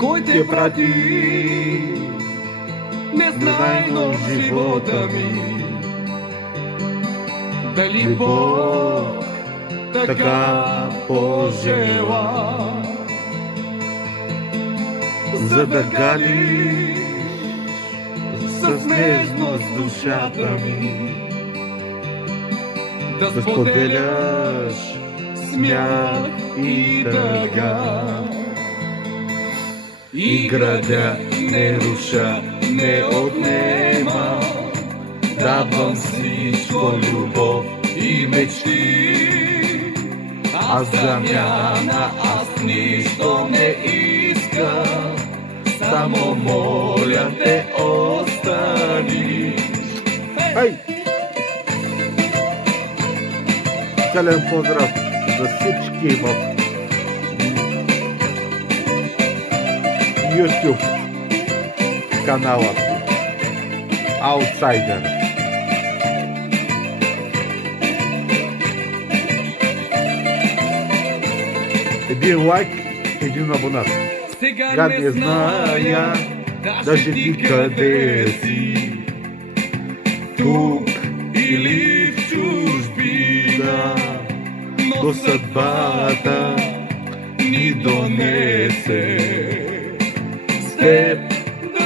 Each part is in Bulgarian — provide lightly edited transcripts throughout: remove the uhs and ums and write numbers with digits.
Кой те прати незнайно в живота ми? Дали Бог така пожела, за да галиш с нежност душата ми, да споделяш смях и тъга. И градя не руша, не отнема, давам всичко любов и мечти. А замяна аз нищо не искам, само моля те остани. Ай! Специален поздрав за всички в YouTube каналът Outsider. Един лайк, един абонат. Сега не зная даже ти къде си, тук или в чужбина, но съдбата ни донесе с теб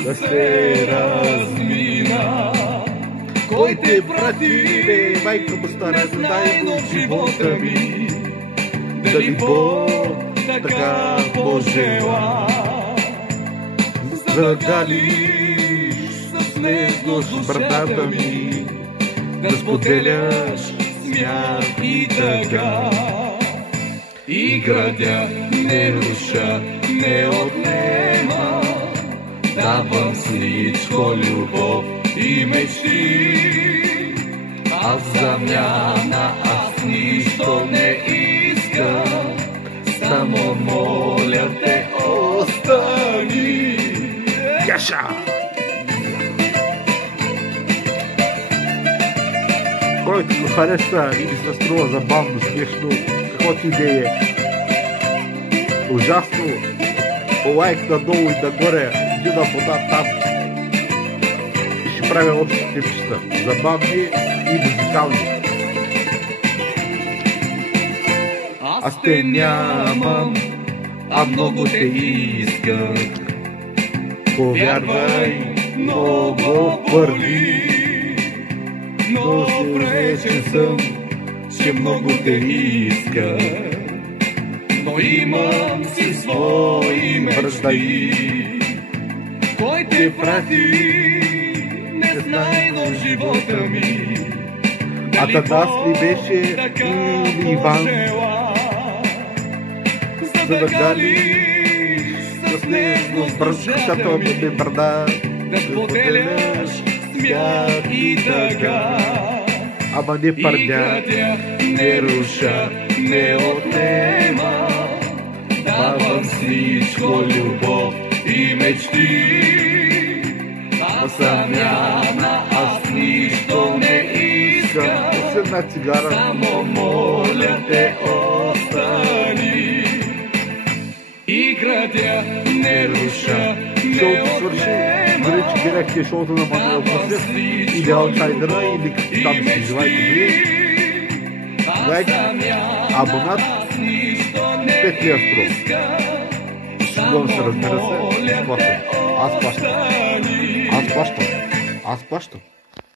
да се размина. Кой те прати, бе, майка му стара, незнайно в живота ми? дали Бог така пожела, за да галиш с нежност брадата ми, да споделяш смях и тъга. И градя не руша, не отнема, давам всичко любов и мечти. А в замяна аз нищо не искам, само моля те остани. Яша! Който го хареса или се струва забавно, смешно, каквото идея е. Ужасно, лайк надолу и нагоре, един абонат там. И ще правя общи клипчета, забавни и музикални. Аз те нямам, а много те исках. Повярвай, много първи, но сречен съм, че много те иска. Но имам си свои мечти. Кой те прати незнайно в живота ми? Атанас ли беше или Иван? За да галиш с нежност бърката ми брада, да споделяш смях и тъга. Ама не пърня, не руша, не отнема, давам всичко любов и мечти. А замяна аз нищо не искам, с една цигара, само моля те остани. И градя не руша, не отнема, дори че гледахте шоуто на Мануел Босев или Аутсайдера или както там си желаете вие. Лайк, абонат, 5 лева струва. Шугувам се, разбира се, безплатно. Аз плащам. Аз плащам.